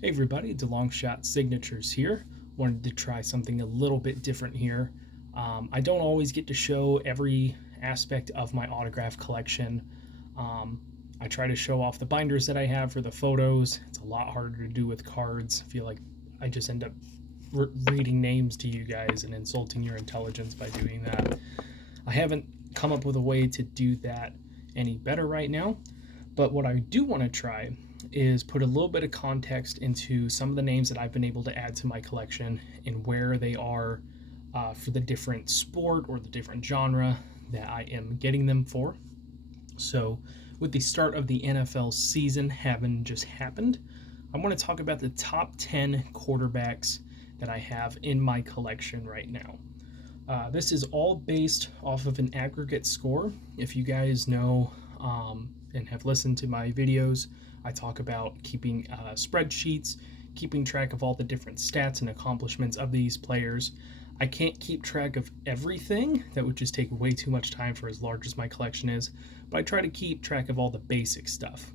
Hey everybody, DeLongshot Signatures here. Wanted to try something a little bit different here. I don't always get to show every aspect of my autograph collection. Um, I try to show off the binders that I have for the photos. It's a lot harder to do with cards. I feel like I just end up reading names to you guys and insulting your intelligence by doing that. I haven't come up with a way to do that any better right now, but what I do want to try is put a little bit of context into some of the names that I've been able to add to my collection and where they are for the different sport or the different genre that I am getting them for. So, with the start of the NFL season having just happened, I want to talk about the top 10 quarterbacks that I have in my collection right now. This is all based off of an aggregate score. If you guys know and have listened to my videos, I talk about keeping spreadsheets, keeping track of all the different stats and accomplishments of these players. I can't keep track of everything. That would just take way too much time for as large as my collection is, but I try to keep track of all the basic stuff.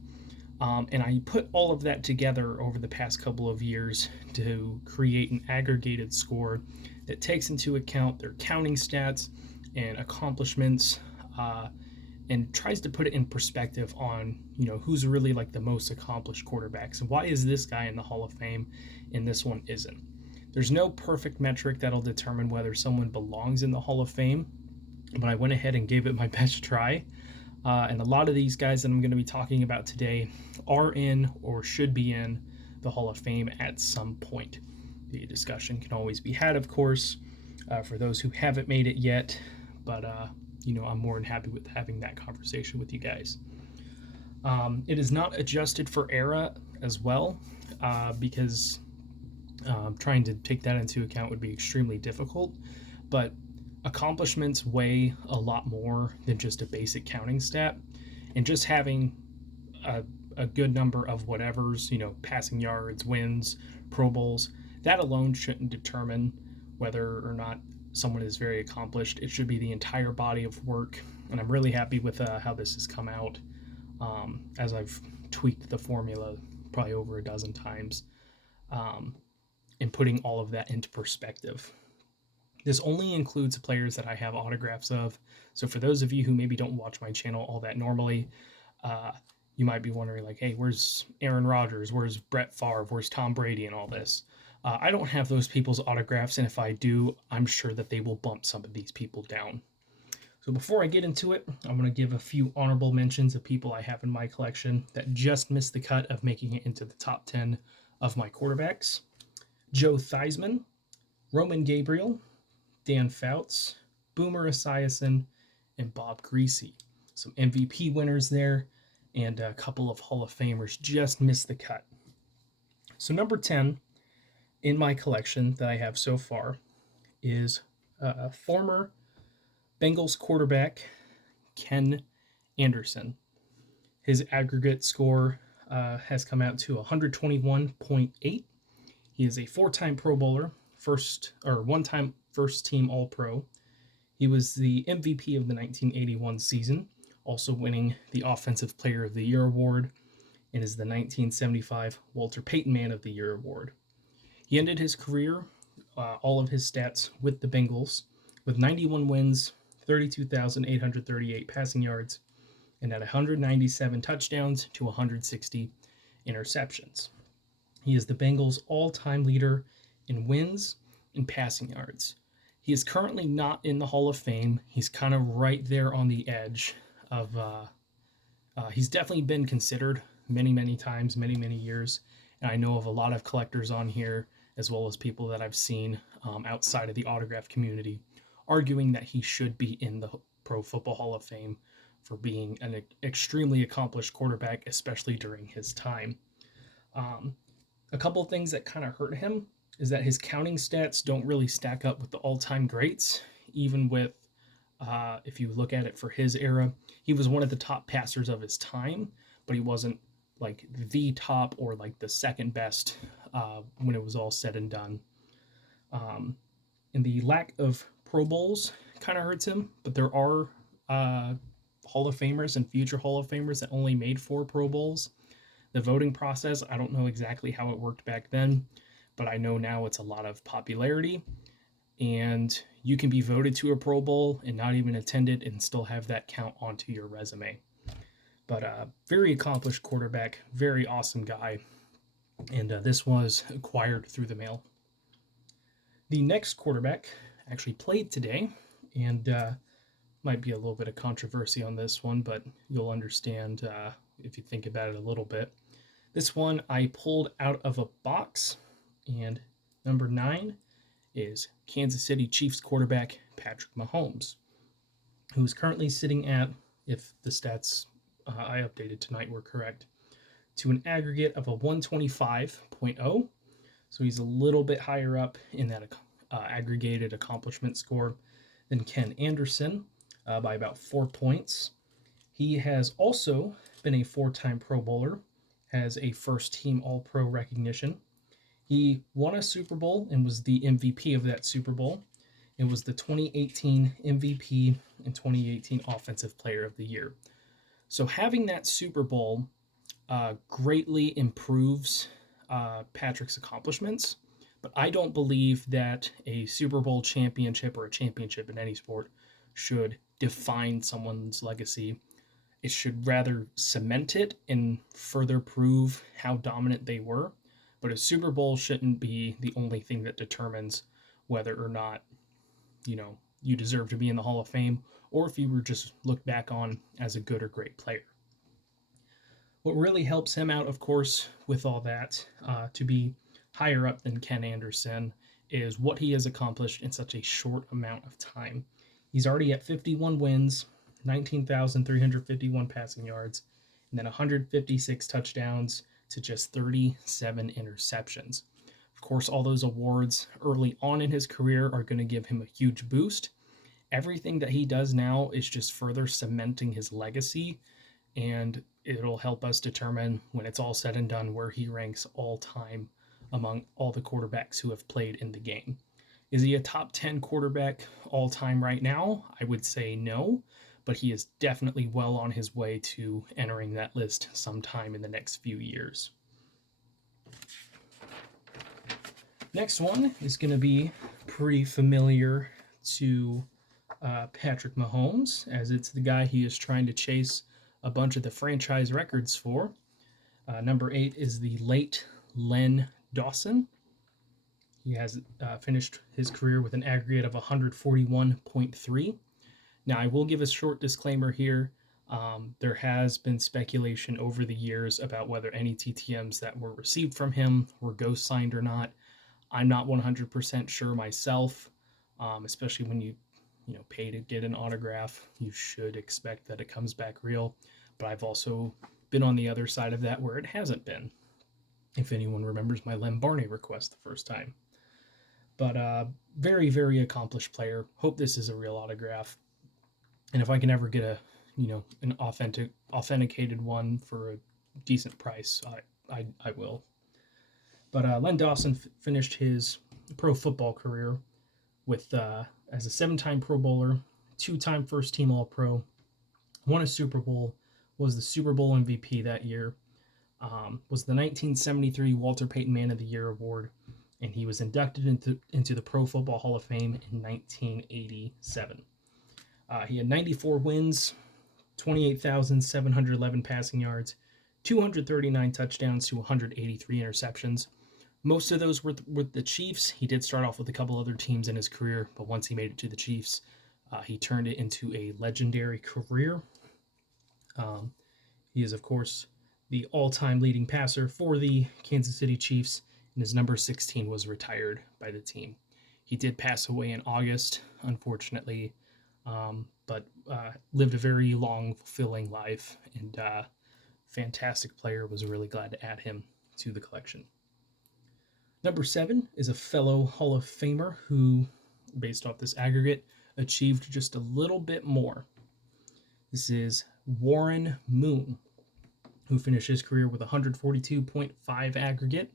And I put all of that together over the past couple of years to create an aggregated score that takes into account their counting stats and accomplishments, and tries to put it in perspective on who's really like the most accomplished quarterbacks and why is this guy in the Hall of Fame and this one isn't. There's no perfect metric that'll determine whether someone belongs in the Hall of Fame, but I went ahead and gave it my best try. And a lot of these guys that I'm going to be talking about today are in or should be in the Hall of Fame at some point. The discussion can always be had, of course, for those who haven't made it yet, but I'm more than happy with having that conversation with you guys. It is not adjusted for era as well, because trying to take that into account would be extremely difficult, but accomplishments weigh a lot more than just a basic counting stat, and just having a good number of whatever's, passing yards, wins, Pro Bowls, that alone shouldn't determine whether or not someone is very accomplished. It should be the entire body of work, and I'm really happy with how this has come out, as I've tweaked the formula probably over a dozen times, and putting all of that into perspective. This only includes players that I have autographs of. So for those of you who maybe don't watch my channel all that normally, you might be wondering like, hey, where's Aaron Rodgers? Where's Brett Favre? Where's Tom Brady and all this? I don't have those people's autographs, and if I do, I'm sure that they will bump some of these people down. So before I get into it, I'm going to give a few honorable mentions of people I have in my collection that just missed the cut of making it into the top 10 of my quarterbacks. Joe Theismann, Roman Gabriel, Dan Fouts, Boomer Esiason, and Bob Greasy. Some MVP winners there, and a couple of Hall of Famers just missed the cut. So number 10 in my collection that I have so far is former Bengals quarterback Ken Anderson. His aggregate score has come out to 121.8. He is a four-time Pro Bowler, one-time first-team All-Pro. He was the MVP of the 1981 season, also winning the Offensive Player of the Year award, and is the 1975 Walter Payton Man of the Year award. He ended his career, all of his stats with the Bengals, with 91 wins, 32,838 passing yards, and had 197 touchdowns to 160 interceptions. He is the Bengals' all-time leader in wins and passing yards. He is currently not in the Hall of Fame. He's kind of right there on the edge of... he's definitely been considered many times, many years. And I know of a lot of collectors on here, as well as people that I've seen outside of the autograph community, arguing that he should be in the Pro Football Hall of Fame for being an extremely accomplished quarterback, especially during his time. A couple of things that kind of hurt him is that his counting stats don't really stack up with the all-time greats, even with, if you look at it for his era, he was one of the top passers of his time, but he wasn't like the top or like the second best when it was all said and done. And the lack of Pro Bowls kind of hurts him, but there are Hall of Famers and future Hall of Famers that only made 4 Pro Bowls. The voting process, I don't know exactly how it worked back then, but I know now it's a lot of popularity, and you can be voted to a Pro Bowl and not even attend it and still have that count onto your resume. But very accomplished quarterback, very awesome guy, and this was acquired through the mail. The next quarterback actually played today, and might be a little bit of controversy on this one, but you'll understand if you think about it a little bit. This one I pulled out of a box, and number 9 is Kansas City Chiefs quarterback Patrick Mahomes, who's currently sitting at, if the stats I updated tonight were correct, to an aggregate of a 125.0. So he's a little bit higher up in that aggregated accomplishment score than Ken Anderson by about 4 points. He has also been a 4-time Pro Bowler, has a first-team All-Pro recognition. He won a Super Bowl and was the MVP of that Super Bowl. It was the 2018 MVP and 2018 Offensive Player of the Year. So having that Super Bowl greatly improves Patrick's accomplishments, but I don't believe that a Super Bowl championship or a championship in any sport should define someone's legacy. It should rather cement it and further prove how dominant they were. But a Super Bowl shouldn't be the only thing that determines whether or not, you deserve to be in the Hall of Fame, or if you were just looked back on as a good or great player. What really helps him out, of course, with all that, to be higher up than Ken Anderson, is what he has accomplished in such a short amount of time. He's already at 51 wins, 19,351 passing yards, and then 156 touchdowns to just 37 interceptions. Of course, all those awards early on in his career are going to give him a huge boost. Everything that he does now is just further cementing his legacy, and it'll help us determine, when it's all said and done, where he ranks all time among all the quarterbacks who have played in the game. Is he a top 10 quarterback all time right now? I would say no, but he is definitely well on his way to entering that list sometime in the next few years. Next one is going to be pretty familiar to Patrick Mahomes, as it's the guy he is trying to chase a bunch of the franchise records for. Number 8 is the late Len Dawson. He has finished his career with an aggregate of 141.3. Now, I will give a short disclaimer here. There has been speculation over the years about whether any TTMs that were received from him were ghost signed or not. I'm not 100% sure myself, especially when you pay to get an autograph. You should expect that it comes back real. But I've also been on the other side of that where it hasn't been, if anyone remembers my Lem Barney request the first time. But very, very accomplished player. Hope this is a real autograph. And if I can ever get an authenticated one for a decent price, I will. But Len Dawson finished his pro football career with as a 7-time Pro Bowler, 2-time first team All-Pro, won a Super Bowl, was the Super Bowl MVP that year, was the 1973 Walter Payton Man of the Year award, and he was inducted into the Pro Football Hall of Fame in 1987. He had 94 wins, 28,711 passing yards, 239 touchdowns to 183 interceptions. Most of those were with the Chiefs. He did start off with a couple other teams in his career, but once he made it to the Chiefs, he turned it into a legendary career. He is, of course, the all-time leading passer for the Kansas City Chiefs, and his number 16 was retired by the team. He did pass away in August, unfortunately, but lived a very long, fulfilling life, and fantastic player. Was really glad to add him to the collection. Number 7 is a fellow Hall of Famer who, based off this aggregate, achieved just a little bit more. This is Warren Moon, who finished his career with 142.5 aggregate.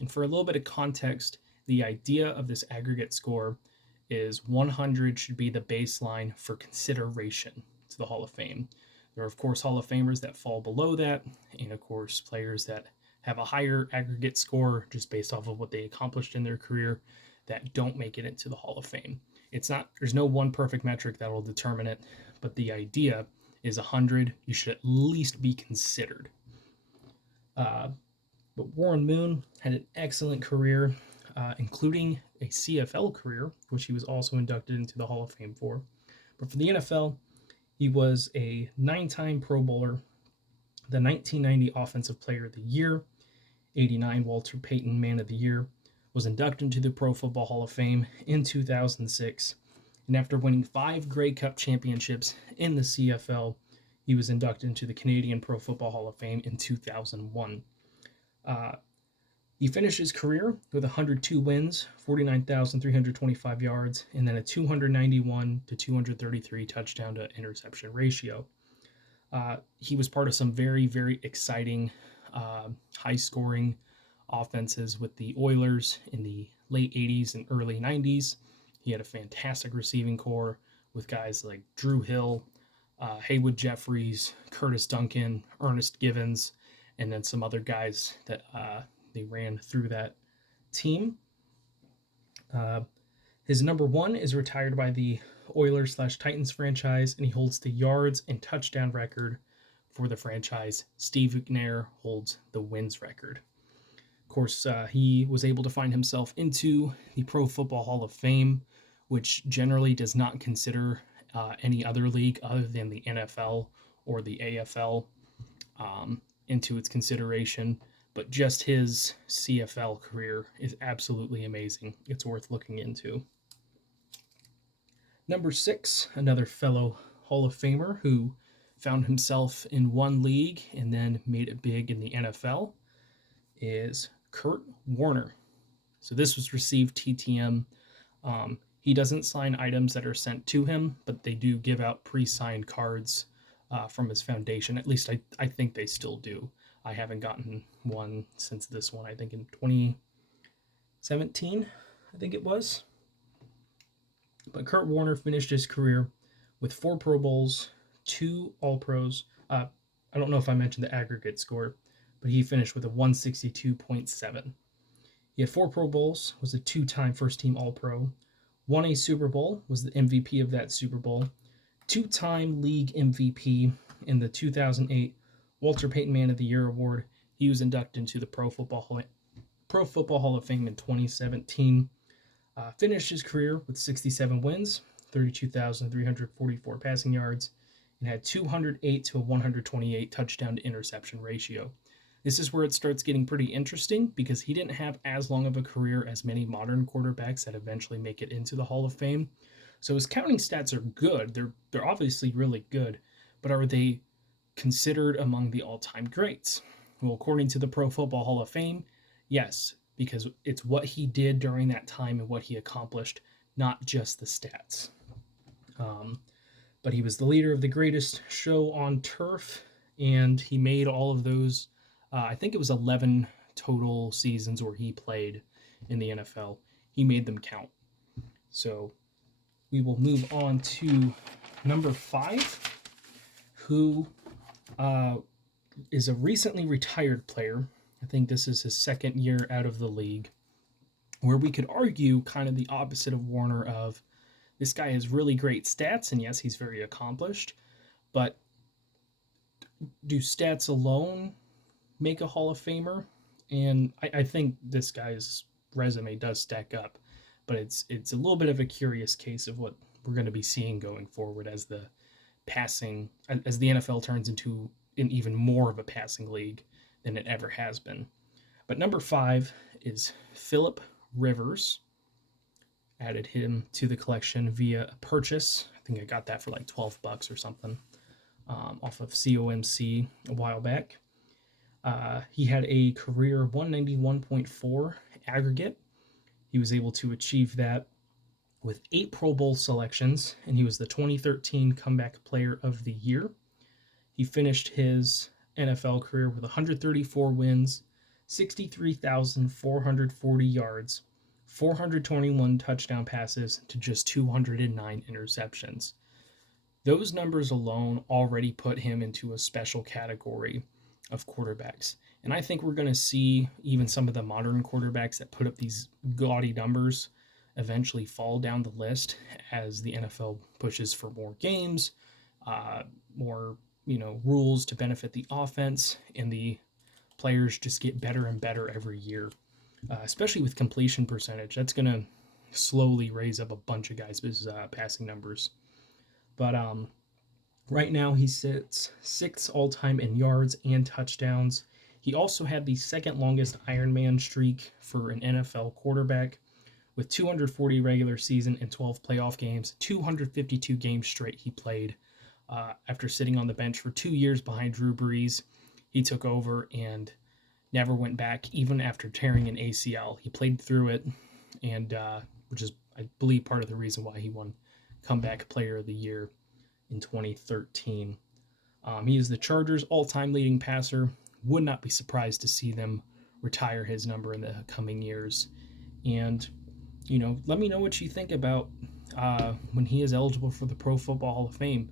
And for a little bit of context, the idea of this aggregate score is 100 should be the baseline for consideration to the Hall of Fame. There are, of course, Hall of Famers that fall below that, and, of course, players that have a higher aggregate score just based off of what they accomplished in their career that don't make it into the Hall of Fame. There's no one perfect metric that will determine it, but the idea is 100. You should at least be considered. But Warren Moon had an excellent career, including a CFL career, which he was also inducted into the Hall of Fame for. But for the NFL, he was a 9-time Pro Bowler, the 1990 Offensive Player of the Year, 89 Walter Payton Man of the Year, was inducted into the Pro Football Hall of Fame in 2006, and after winning 5 Grey Cup championships in the CFL, he was inducted into the Canadian Pro Football Hall of Fame in 2001. He finished his career with 102 wins, 49,325 yards, and then a 291 to 233 touchdown to interception ratio. He was part of some very, very exciting, high-scoring offenses with the Oilers in the late 80s and early 90s. He had a fantastic receiving core with guys like Drew Hill, Haywood Jeffries, Curtis Duncan, Ernest Givens, and then some other guys that they ran through that team. His number 1 is retired by the Oilers/Titans franchise, and he holds the yards and touchdown record for the franchise. Steve McNair holds the wins record. Of course, he was able to find himself into the Pro Football Hall of Fame, which generally does not consider any other league other than the NFL or the AFL into its consideration. But just his CFL career is absolutely amazing. It's worth looking into. Number 6, another fellow Hall of Famer who found himself in one league and then made it big in the NFL, is Kurt Warner. So this was received TTM. He doesn't sign items that are sent to him, but they do give out pre-signed cards from his foundation. At least I think they still do. I haven't gotten one since this one, I think in 2017, I think it was. But Kurt Warner finished his career with 4 Pro Bowls, 2 All-Pros. I don't know if I mentioned the aggregate score, but he finished with a 162.7. He had 4 Pro Bowls, was a 2-time first-team All-Pro, won a Super Bowl, was the MVP of that Super Bowl, 2-time league MVP in the 2008 Walter Payton Man of the Year award. He was inducted into the Pro Football Hall of Fame in 2017. Finished his career with 67 wins, 32,344 passing yards, and had 208 to 128 touchdown to interception ratio. This is where it starts getting pretty interesting because he didn't have as long of a career as many modern quarterbacks that eventually make it into the Hall of Fame. So his counting stats are good. They're obviously really good, but are they considered among the all-time greats? Well, according to the Pro Football Hall of Fame, yes, because it's what he did during that time and what he accomplished, not just the stats. But he was the leader of the greatest show on turf, and he made all of those, I think it was 11 total seasons where he played in the NFL. He made them count. So we will move on to number 5, who is a recently retired player. I think this is his 2nd year out of the league, where we could argue kind of the opposite of Warner of this guy has really great stats, and yes, he's very accomplished, but do stats alone make a Hall of Famer? And I think this guy's resume does stack up, but it's a little bit of a curious case of what we're going to be seeing going forward as the NFL turns into an even more of a passing league than it ever has been. But number 5 is Philip Rivers. Added him to the collection via a purchase. I think I got that for like $12 or something off of COMC a while back. He had a career 191.4 aggregate. He was able to achieve that with 8 Pro Bowl selections, and he was the 2013 Comeback Player of the Year. He finished his NFL career with 134 wins, 63,440 yards, 421 touchdown passes to just 209 interceptions. Those numbers alone already put him into a special category of quarterbacks. And I think we're going to see even some of the modern quarterbacks that put up these gaudy numbers eventually fall down the list as the NFL pushes for more games, more rules to benefit the offense, and the players just get better and better every year. Especially with completion percentage, that's going to slowly raise up a bunch of guys' passing numbers. But right now, he sits sixth all time in yards and touchdowns. He also had the second longest Ironman streak for an NFL quarterback with 240 regular season and 12 playoff games, 252 games straight he played. After sitting on the bench for 2 years behind Drew Brees, he took over and never went back, even after tearing an ACL. He played through it, and which is, I believe, part of the reason why he won Comeback Player of the Year in 2013. He is the Chargers' all-time leading passer. Would not be surprised to see them retire his number in the coming years. And, let me know what you think about when he is eligible for the Pro Football Hall of Fame.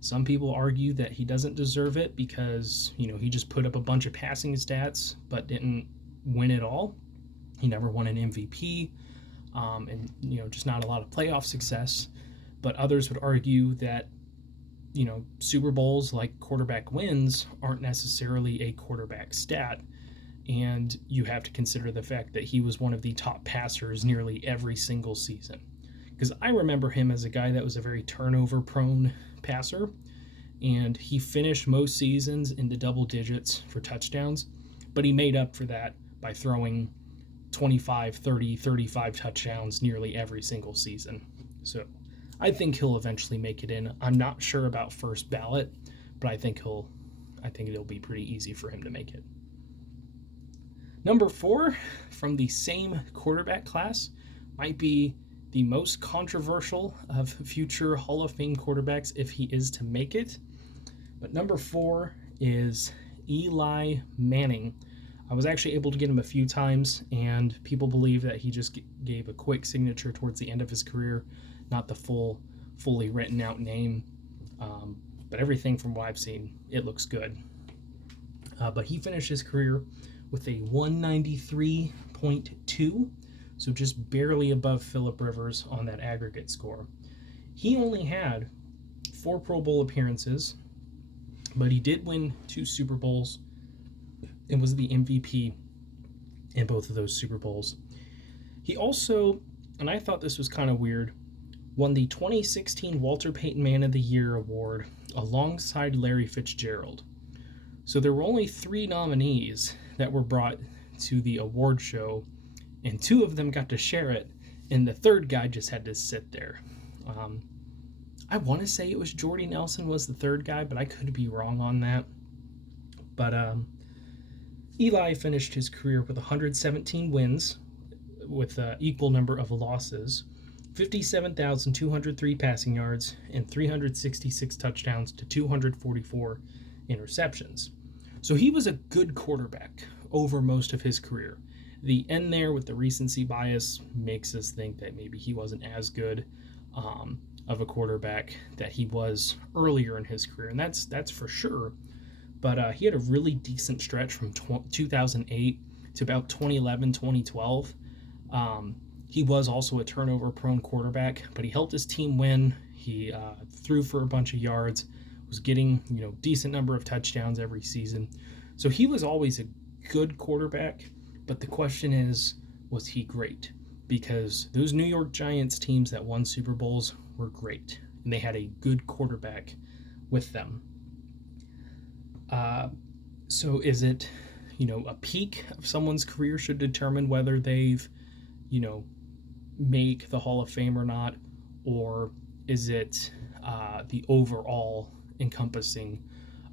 Some people argue that he doesn't deserve it because, he just put up a bunch of passing stats but didn't win it all. He never won an MVP, and, just not a lot of playoff success. But others would argue that, Super Bowls, like quarterback wins, aren't necessarily a quarterback stat. And you have to consider the fact that he was one of the top passers nearly every single season. Because I remember him as a guy that was a very turnover-prone passer, and he finished most seasons in the double digits for touchdowns, but he made up for that by throwing 25, 30, 35 touchdowns nearly every single season. So I think he'll eventually make it in. I'm not sure about first ballot, but I think it'll be pretty easy for him to make it. Number 4 from the same quarterback class might be the most controversial of future Hall of Fame quarterbacks if he is to make it. But number 4 is Eli Manning. I was actually able to get him a few times, and people believe that he just gave a quick signature towards the end of his career, not the fully written out name. But everything from what I've seen, it looks good. But he finished his career with a 193.2, so just barely above Phillip Rivers on that aggregate score. He only had 4 Pro Bowl appearances, but he did win 2 Super Bowls and was the MVP in both of those Super Bowls. He also, and I thought this was kind of weird, won the 2016 Walter Payton Man of the Year award alongside Larry Fitzgerald. So there were only 3 nominees that were brought to the award show, and 2 of them got to share it, and the third guy just had to sit there. I want to say it was Jordy Nelson was the third guy, but I could be wrong on that. But Eli finished his career with 117 wins, with an equal number of losses, 57,203 passing yards, and 366 touchdowns to 244 interceptions. So he was a good quarterback over most of his career. The end there with the recency bias makes us think that maybe he wasn't as good of a quarterback that he was earlier in his career, and that's for sure. But he had a really decent stretch from 2008 to about 2011, 2012. He was also a turnover-prone quarterback, but he helped his team win. He threw for a bunch of yards, was getting decent number of touchdowns every season. So he was always a good quarterback, but the question is, was he great? Because those New York Giants teams that won Super Bowls were great, and they had a good quarterback with them. So is it, a peak of someone's career should determine whether they've, make the Hall of Fame or not, or is it the overall encompassing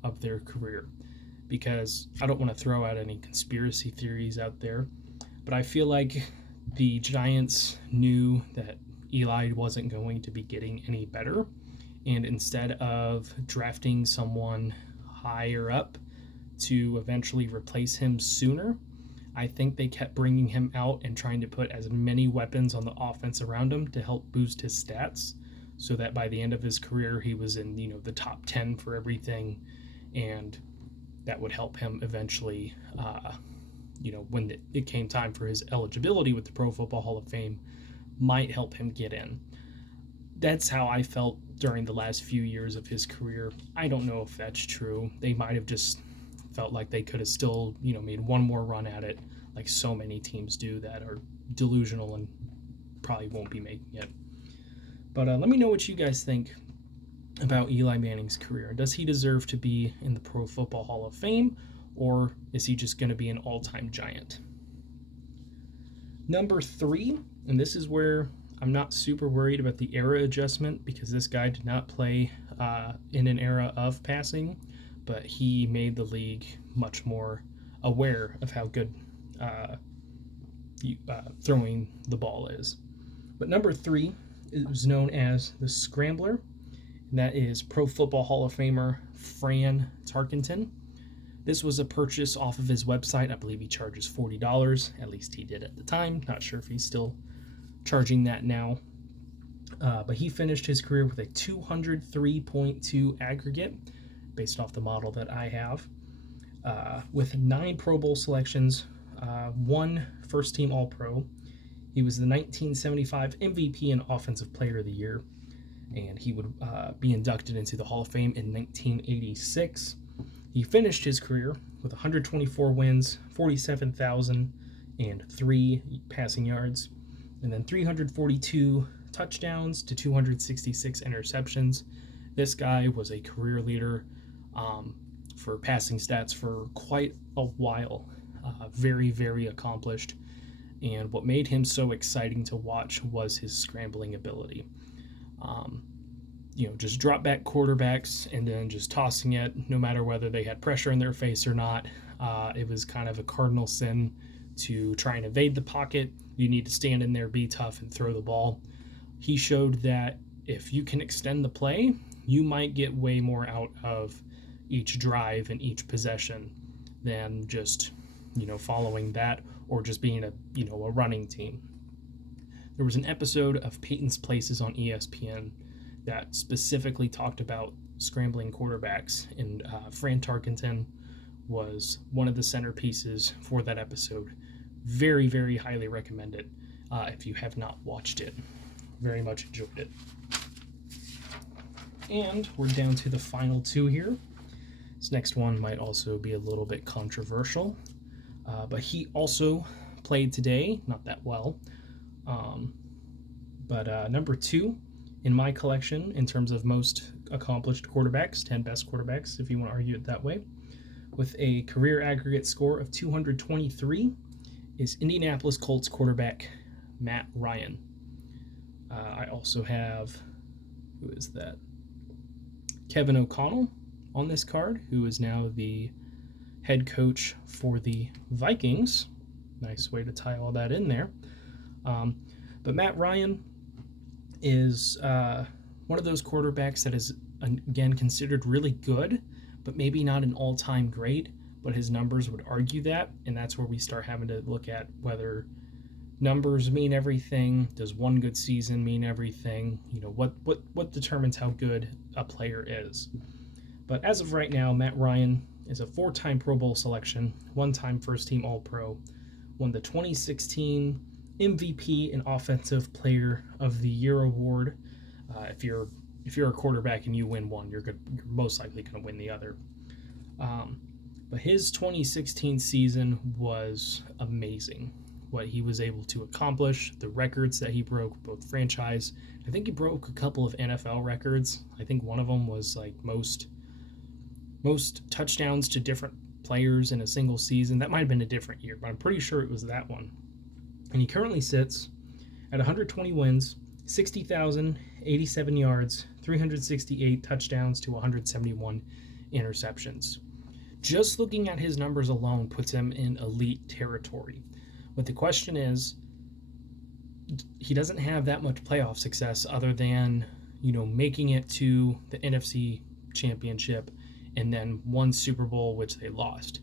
of their career? Because I don't want to throw out any conspiracy theories out there, but I feel like the Giants knew that Eli wasn't going to be getting any better, and instead of drafting someone higher up to eventually replace him sooner, I think they kept bringing him out and trying to put as many weapons on the offense around him to help boost his stats. so that by the end of his career he was in the top 10 for everything, and that would help him eventually when it came time for his eligibility with the Pro Football Hall of Fame, might help him get in. That's how I felt during the last few years of his career. I don't know if that's true. They might have just felt like they could have still made one more run at it, like so many teams do that are delusional and probably won't be making it. But let me know what you guys think about Eli Manning's career. Does he deserve to be in the Pro Football Hall of Fame, or is he just going to be an all-time giant? Number 3, and this is where I'm not super worried about the era adjustment, because this guy did not play in an era of passing, but he made the league much more aware of how good throwing the ball is. But number 3 is known as the Scrambler, and that is Pro Football Hall of Famer Fran Tarkenton. This was a purchase off of his website. I believe he charges $40. At least he did at the time. Not sure if he's still charging that now. But he finished his career with a 203.2 aggregate, based off the model that I have, with 9 Pro Bowl selections, 1 first-team All-Pro. He was the 1975 MVP and Offensive Player of the Year, and he would be inducted into the Hall of Fame in 1986. He finished his career with 124 wins, 47,003 passing yards, and then 342 touchdowns to 266 interceptions. This guy was a career leader for passing stats for quite a while. Very, very accomplished. And what made him so exciting to watch was his scrambling ability. Just drop back quarterbacks and then just tossing it, no matter whether they had pressure in their face or not. It was kind of a cardinal sin to try and evade the pocket. You need to stand in there, be tough, and throw the ball. He showed that if you can extend the play, you might get way more out of each drive and each possession than just following that, or just being a running team. There was an episode of Peyton's Places on ESPN that specifically talked about scrambling quarterbacks, and Fran Tarkenton was one of the centerpieces for that episode. Very, very highly recommend it if you have not watched it. Very much enjoyed it. And we're down to the final 2 here. This next one might also be a little bit controversial, but he also played today, not that well. But number 2 in my collection in terms of most accomplished quarterbacks, 10 best quarterbacks, if you want to argue it that way, with a career aggregate score of 223, is Indianapolis Colts quarterback Matt Ryan. I also have, who is that? Kevin O'Connell on this card, who is now the head coach for the Vikings. Nice way to tie all that in there. But Matt Ryan is one of those quarterbacks that is, again, considered really good, but maybe not an all-time great, but his numbers would argue that, and that's where we start having to look at whether numbers mean everything. Does one good season mean everything? What determines how good a player is? But as of right now, Matt Ryan is a 4-time Pro Bowl selection, 1-time first-team All-Pro, won the 2016 MVP and Offensive Player of the Year award. If you're a quarterback and you win one, you're most likely going to win the other. But his 2016 season was amazing. What he was able to accomplish, the records that he broke, both franchise. I think he broke a couple of NFL records. I think one of them was like most touchdowns to different players in a single season. That might have been a different year, but I'm pretty sure it was that one. And he currently sits at 120 wins, 60,087 yards, 368 touchdowns to 171 interceptions. Just looking at his numbers alone puts him in elite territory. But the question is, he doesn't have that much playoff success other than, making it to the NFC Championship and then one Super Bowl, which they lost.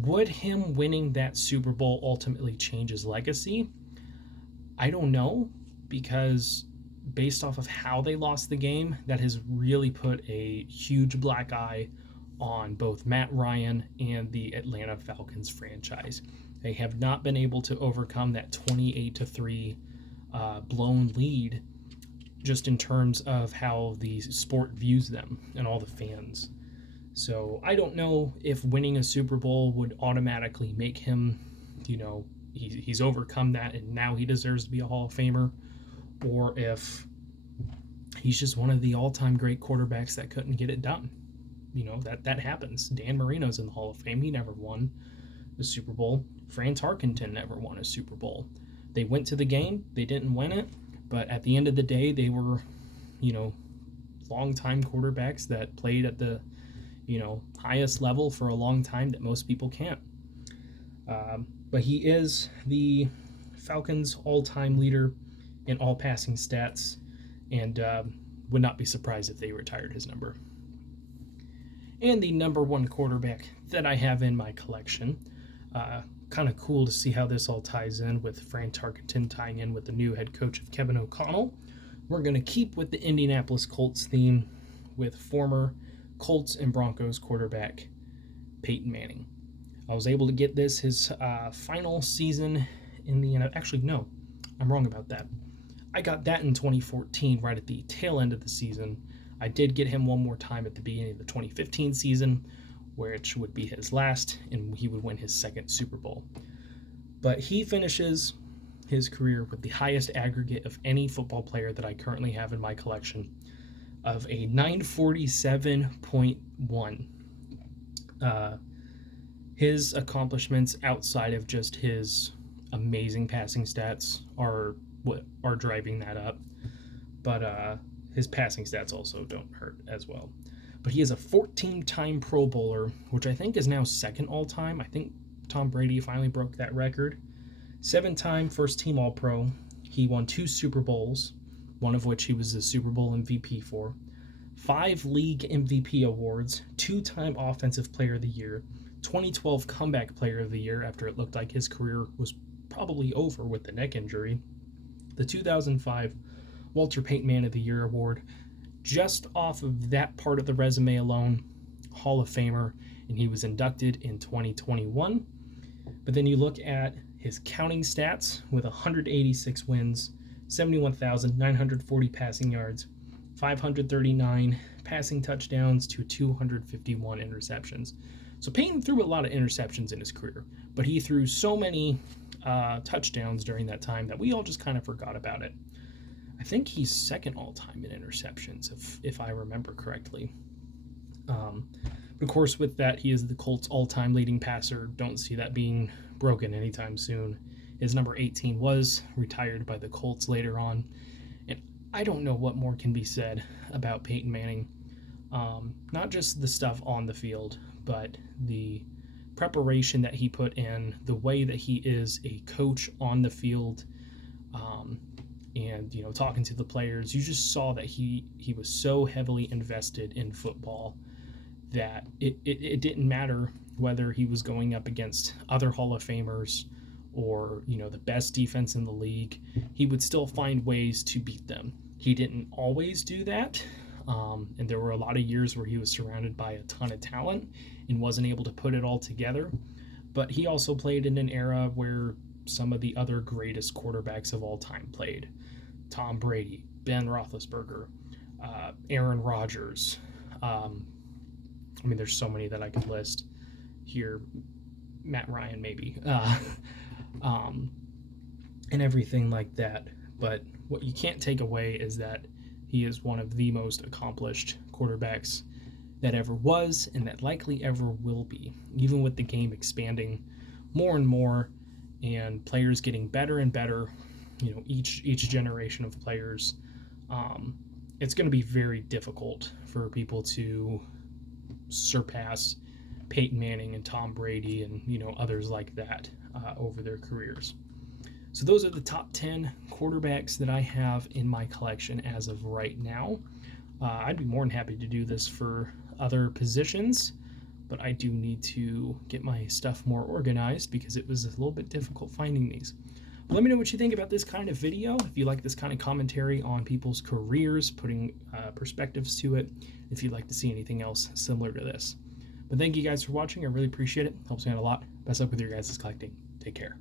Would him winning that Super Bowl ultimately change his legacy? I don't know, because based off of how they lost the game, that has really put a huge black eye on both Matt Ryan and the Atlanta Falcons franchise. They have not been able to overcome that 28-3 blown lead, just in terms of how the sport views them and all the fans. So I don't know if winning a Super Bowl would automatically make him, he's overcome that and now he deserves to be a Hall of Famer, or if he's just one of the all-time great quarterbacks that couldn't get it done. That happens. Dan Marino's in the Hall of Fame. He never won the Super Bowl. Fran Tarkenton never won a Super Bowl. They went to the game. They didn't win it. But at the end of the day, they were, long-time quarterbacks that played at the, highest level for a long time that most people can't. But he is the Falcons' all-time leader in all passing stats, and would not be surprised if they retired his number. And the number one quarterback that I have in my collection, kind of cool to see how this all ties in with Fran Tarkenton tying in with the new head coach of Kevin O'Connell. We're going to keep with the Indianapolis Colts theme with former Colts and Broncos quarterback Peyton Manning. I was able to get his final season in the NFL. Actually, no, I'm wrong about that. I got that in 2014, right at the tail end of the season. I did get him one more time at the beginning of the 2015 season, which would be his last, and he would win his second Super Bowl. But he finishes his career with the highest aggregate of any football player that I currently have in my collection, of a 947.1. His accomplishments outside of just his amazing passing stats are what are driving that up. But his passing stats also don't hurt as well. But he is a 14-time Pro Bowler, which I think is now second all-time. I think Tom Brady finally broke that record. 7-time first-team All-Pro. He won 2 Super Bowls, one of which he was the Super Bowl MVP for. 5 league MVP awards, 2-time Offensive Player of the Year, 2012 Comeback Player of the Year after it looked like his career was probably over with the neck injury. The 2005 Walter Payton Man of the Year award. Just off of that part of the resume alone, Hall of Famer, and he was inducted in 2021. But then you look at his counting stats with 186 wins, 71,940 passing yards, 539 passing touchdowns to 251 interceptions. So Peyton threw a lot of interceptions in his career, but he threw so many touchdowns during that time that we all just kind of forgot about it. I think he's second all-time in interceptions, if I remember correctly. But of course, with that, he is the Colts' all-time leading passer. Don't see that being broken anytime soon. His number 18 was retired by the Colts later on. And I don't know what more can be said about Peyton Manning. Not just the stuff on the field, but the preparation that he put in, the way that he is a coach on the field, and talking to the players. You just saw that he was so heavily invested in football that it didn't matter whether he was going up against other Hall of Famers or the best defense in the league. He would still find ways to beat them. He didn't always do that, and there were a lot of years where he was surrounded by a ton of talent and wasn't able to put it all together. But he also played in an era where some of the other greatest quarterbacks of all time played. Tom Brady, Ben Roethlisberger, Aaron Rodgers. There's so many that I could list here. Matt Ryan, maybe. And everything like that. But what you can't take away is that he is one of the most accomplished quarterbacks that ever was and that likely ever will be. Even with the game expanding more and more and players getting better and better, each generation of players, it's going to be very difficult for people to surpass Peyton Manning and Tom Brady and others like that over their careers. So those are the top 10 quarterbacks that I have in my collection as of right now. I'd be more than happy to do this for other positions, but I do need to get my stuff more organized because it was a little bit difficult finding these. Let me know what you think about this kind of video. If you like this kind of commentary on people's careers, putting perspectives to it, if you'd like to see anything else similar to this. But thank you guys for watching. I really appreciate it. Helps me out a lot. Best luck with your guys' collecting. Take care.